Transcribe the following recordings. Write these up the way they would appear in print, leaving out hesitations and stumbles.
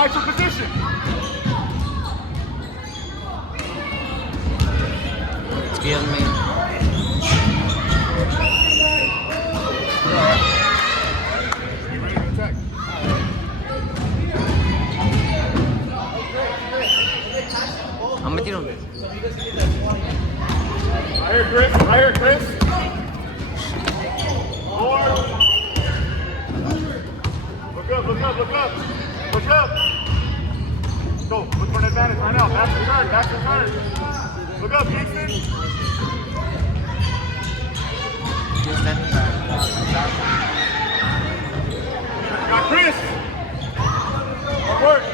fight for position. Excuse me. Get ready to attack. I'm with you. Right here, Chris. Right here, Chris. Forward. Look up, look up, look up. Look up. Go. Look for an advantage right now. That's the turn. That's the turn. Look up, Kingston. Houston. Got Chris. Good work.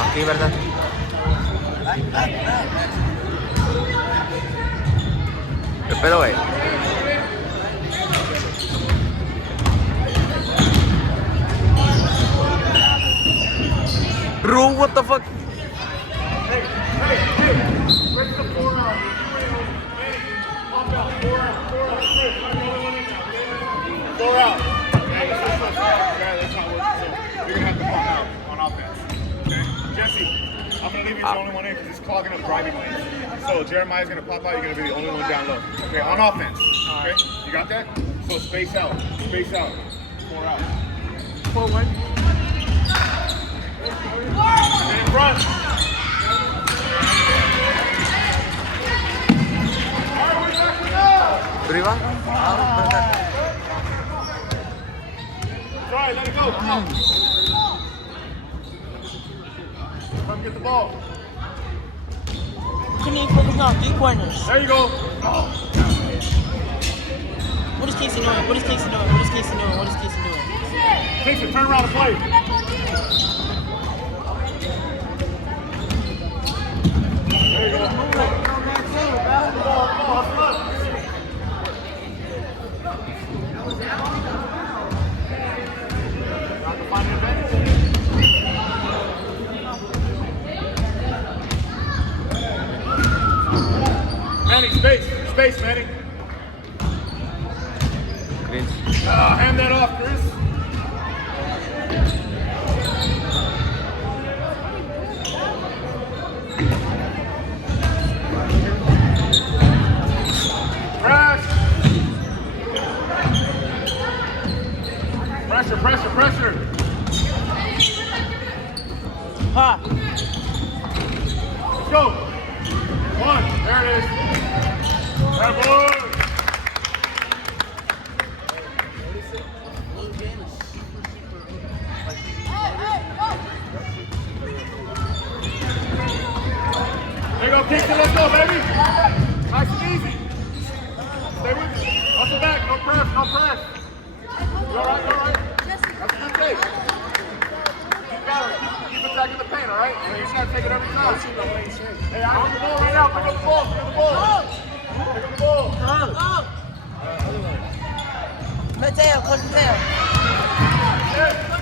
Aquí, ¿verdad? Espero, güey. Bro, what the fuck? Hey, break the 4 out. Pump out. 4 out. 4 out. Chris, I'm the only one in there. 4 out. Okay, that's not working. So you're going to have to pump out on offense. Okay? Jesse, I'm going to leave you the only one in because it's clogging up driving lanes. So Jeremiah's going to pop out. You're going to be the only one down low. Okay, on offense. Okay? You got that? So space out. Space out. 4 out. Forward. Stay in front. Arriba. Sorry, let it go. Come on. Come get the ball. You need to focus on 3 pointers. There you go. What is Casey doing? What is Casey doing? What is Casey doing? What is Casey doing? Kingston, turn around and play. There you go. Come on, come on. Trying to find the advantage. Manning, space. Space, Manning. Chris. Hand that off, Chris. Press. Pressure, pressure, pressure. Ha! Let's go. 1. There it is. That boy. There you go, Kingston. Let's go, baby. Nice and easy. Stay with me. Hustle back. No press. No press. You all right? You all right? That's a good take. Keep going. Keep attacking the paint, all right? You're trying to take it every time. Hey, I'm on the ball right now. Pick up the ball. Pick up the ball. Pick up the ball. Mateo, Coach Mateo. Yes.